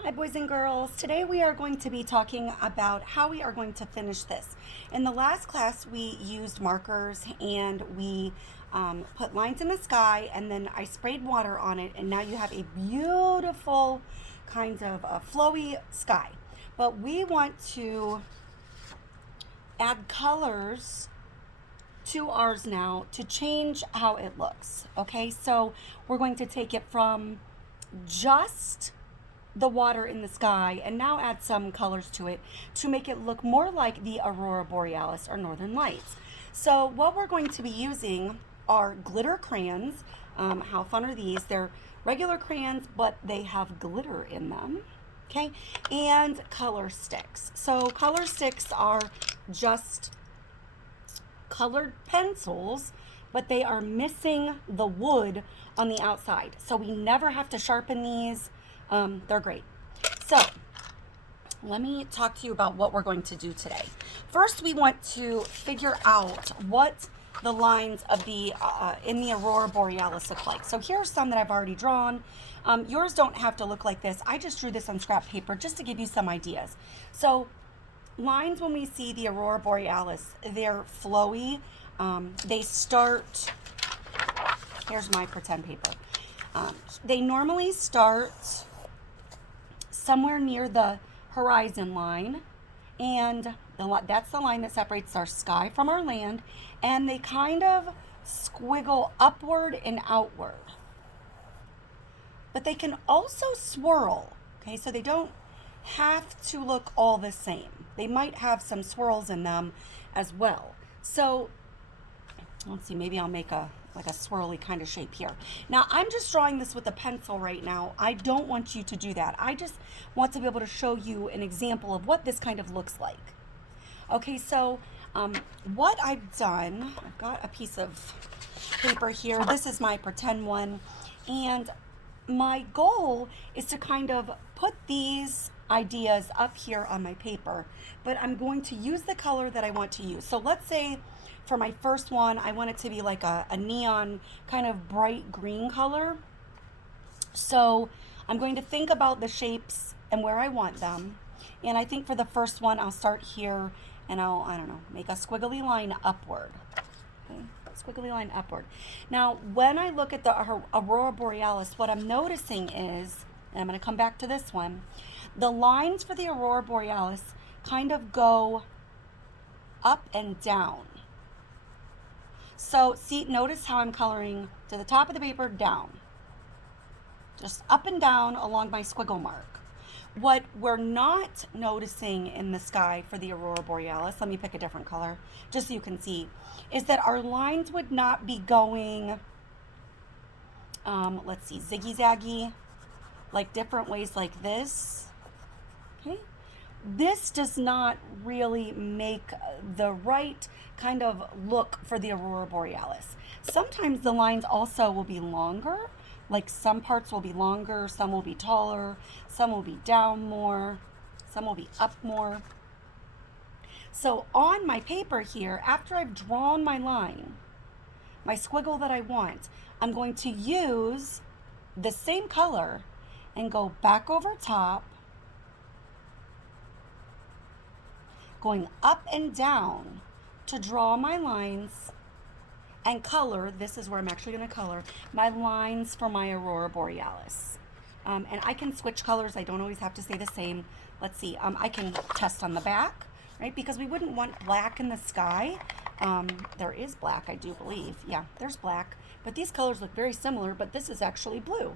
Hi boys and girls. Today we are going to be talking about how we are going to finish this. In the last class we used markers and we put lines in the sky and then I sprayed water on it and now you have a beautiful kind of a flowy sky. But we want to add colors to ours now to change how it looks. Okay, so we're going to take it from just the water in the sky and now add some colors to it to make it look more like the Aurora Borealis or Northern Lights. So what we're going to be using are glitter crayons. How fun are these? They're regular crayons, but they have glitter in them. Okay, and color sticks. So color sticks are just colored pencils, but they are missing the wood on the outside. So we never have to sharpen these. They're great. So let me talk to you about what we're going to do today. First, we want to figure out what the lines of the in the Aurora Borealis look like. So here's some that I've already drawn. Yours don't have to look like this. I just drew this on scrap paper just to give you some ideas. So lines, when we see the Aurora Borealis, they're flowy. They start, here's my pretend paper. They normally start somewhere near the horizon line, and that's the line that separates our sky from our land, and they kind of squiggle upward and outward. But they can also swirl, okay? So they don't have to look all the same. They might have some swirls in them as well. So let's see, maybe I'll make a swirly kind of shape here. Now I'm just drawing this with a pencil right now. I don't want you to do that. I just want to be able to show you an example of what this kind of looks like. Okay, so what I've done, I've got a piece of paper here. This is my pretend one, and my goal is to kind of put these ideas up here on my paper, but I'm going to use the color that I want to use. So let's say for my first one, I want it to be like a neon kind of bright green color. So I'm going to think about the shapes and where I want them. And I think for the first one, I'll start here and I don't know, make a squiggly line upward. Okay, squiggly line upward. Now, when I look at the Aurora Borealis, what I'm noticing is, and I'm going to come back to this one, the lines for the Aurora Borealis kind of go up and down. So see, notice how I'm coloring to the top of the paper down. Just up and down along my squiggle mark. What we're not noticing in the sky for the Aurora Borealis, let me pick a different color just so you can see, is that our lines would not be going, let's see, ziggy-zaggy, like different ways like this. Okay. This does not really make the right kind of look for the Aurora Borealis. Sometimes the lines also will be longer, like some parts will be longer, some will be taller, some will be down more, some will be up more. So on my paper here, after I've drawn my line, my squiggle that I want, I'm going to use the same color and go back over top, going up and down to draw my lines and color. This is where I'm actually going to color my lines for my Aurora Borealis. And I can switch colors. I don't always have to stay the same. Let's see. I can test on the back, right? Because we wouldn't want black in the sky. There is black, I do believe. Yeah, there's black. But these colors look very similar, but this is actually blue.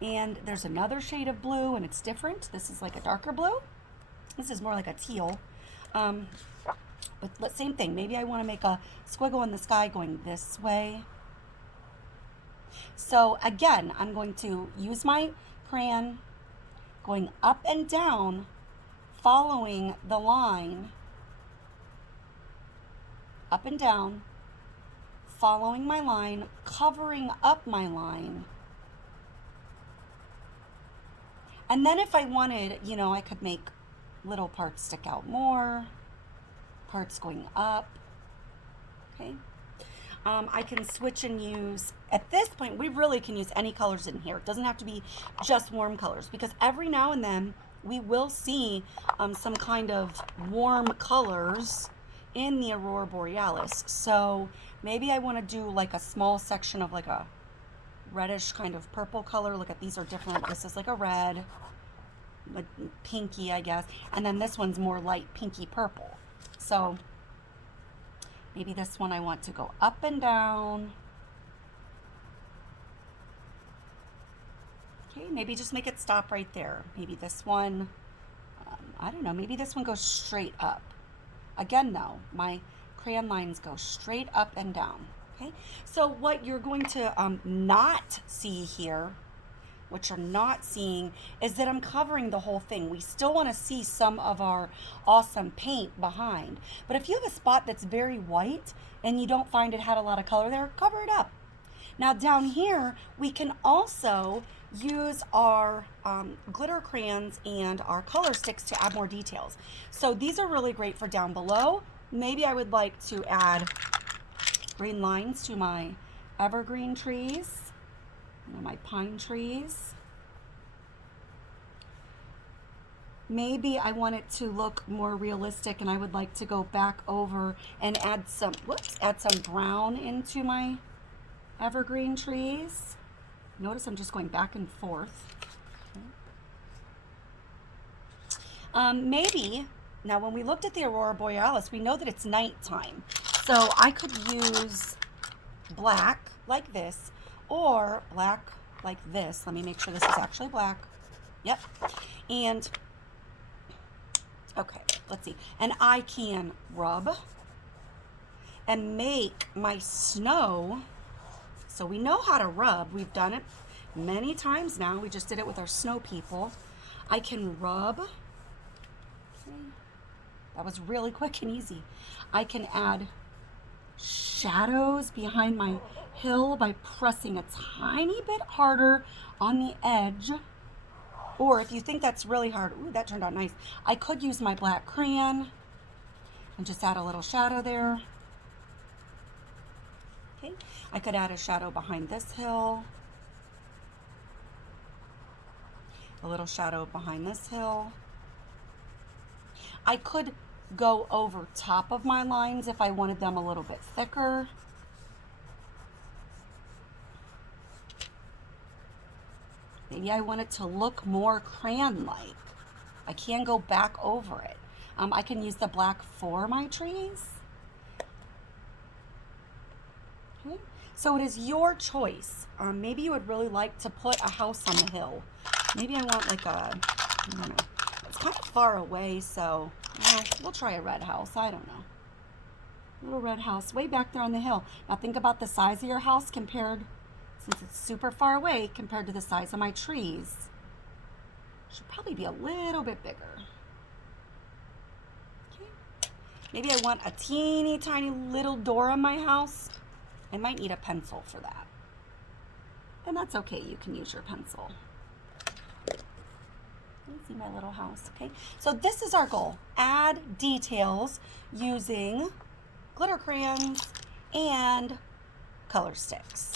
And there's another shade of blue, and it's different. This is like a darker blue. This is more like a teal. But same thing. Maybe I want to make a squiggle in the sky going this way. So again, I'm going to use my crayon, going up and down, following the line, up and down, following my line, covering up my line. And then if I wanted, you know, I could make little parts stick out more, parts going up, okay? I can switch and use, at this point, we really can use any colors in here. It doesn't have to be just warm colors, because every now and then we will see some kind of warm colors in the Aurora Borealis. So maybe I want to do like a small section of like a reddish kind of purple color. Look at, these are different. This is like a red, like pinky, I guess. And then this one's more light pinky purple. So maybe this one I want to go up and down. Okay, maybe just make it stop right there. Maybe this one, I don't know, maybe this one goes straight up. Again though, my crayon lines go straight up and down. Okay, so what you're going to not see here, what you're not seeing, is that I'm covering the whole thing. We still want to see some of our awesome paint behind. But if you have a spot that's very white and you don't find it had a lot of color there, cover it up. Now down here, we can also use our glitter crayons and our color sticks to add more details. So these are really great for down below. Maybe I would like to add green lines to my evergreen trees, my pine trees. Maybe I want it to look more realistic and I would like to go back over and add some, add some brown into my evergreen trees. Notice I'm just going back and forth. Maybe, now when we looked at the Aurora Borealis, we know that it's nighttime. So I could use black like this, or black like this. Let me make sure this is actually black. Yep. And, okay, let's see. And I can rub and make my snow. So we know how to rub. We've done it many times now. We just did it with our snow people. I can rub. Okay. That was really quick and easy. I can add shadows behind my hill by pressing a tiny bit harder on the edge. Or if you think that's really hard, ooh, that turned out nice. I could use my black crayon and just add a little shadow there. Okay, I could add a shadow behind this hill, a little shadow behind this hill. I could go over top of my lines if I wanted them a little bit thicker. Maybe I want it to look more crayon-like. I can go back over it. I can use the black for my trees. Okay. So it is your choice. Maybe you would really like to put a house on the hill. Maybe I want like a, I don't know. It's kind of far away, so we'll try a red house. I don't know. Little red house way back there on the hill. Now think about the size of your house compared, since it's super far away, compared to the size of my trees. Should probably be a little bit bigger. Okay. Maybe I want a teeny tiny little door on my house. I might need a pencil for that. And that's okay, you can use your pencil. You see my little house, okay? So this is our goal. Add details using glitter crayons and color sticks.